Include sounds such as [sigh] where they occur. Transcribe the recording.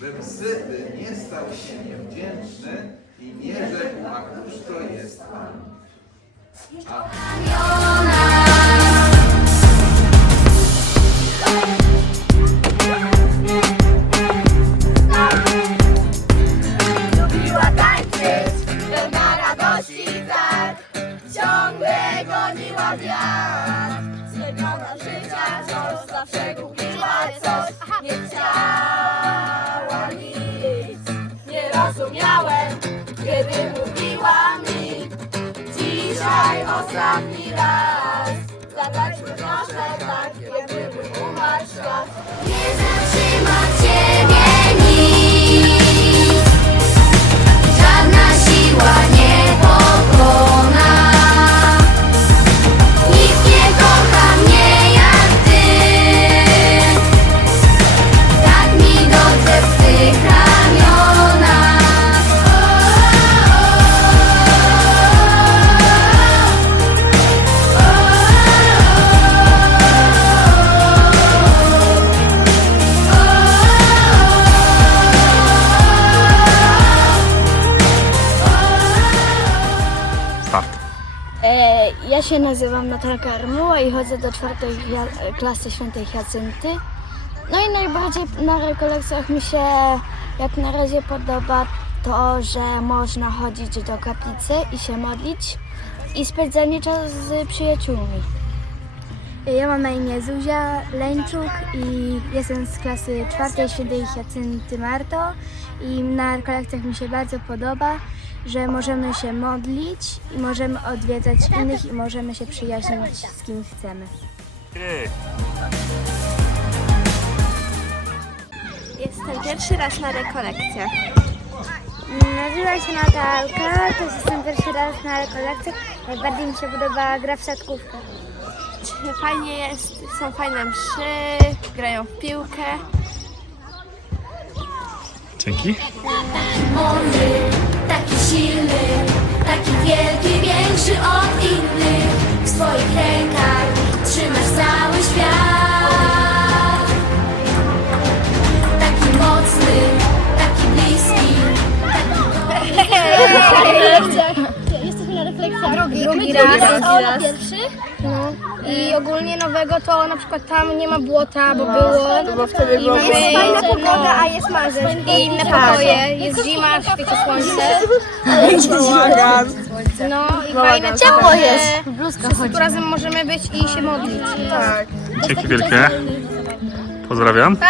bym syty nie stał się niewdzięczny i nie rzekł, a któż to jest Pan? A. Lubiła tańczyć, pełna radości tak Ciągle goniła wiatr Zmieniona życia wciąż zawsze ostatni raz. Zatańczmy proszę tak, ja się nazywam Natalka Armuła i chodzę do czwartej klasy świętej Hiacynty. No i najbardziej na rekolekcjach mi się jak na razie podoba to, że można chodzić do kaplicy i się modlić i spędzanie czasu z przyjaciółmi. Ja mam na imię Zuzia Leńczuk i jestem z klasy czwartej świętej Hiacynty Marto i na rekolekcjach mi się bardzo podoba, że możemy się modlić i możemy odwiedzać innych i możemy się przyjaźnić z kim chcemy. Jestem pierwszy raz na rekolekcjach. Nazywam się Natalka, też jestem pierwszy raz na rekolekcjach. Najbardziej mi się podoba gra w siatkówkę. Fajnie jest, są fajne mszy, grają w piłkę. Dzięki. Mądry, taki silny, taki wielki, większy od innych. W swoich rękach trzymasz cały świat. Taki mocny, taki bliski, [laughs] Jesteśmy na refleksjach drugi, drugi raz. I ogólnie nowego to na przykład tam nie ma błota, bo było. Bo wtedy było jest fajna pogoda, a jest marzec. I inne pokoje, jest zima, świeci słońce. No i fajne ciepło jest. Chodzi. razem możemy być i się modlić. Tak. Dzięki wielkie. Pozdrawiam. Pa!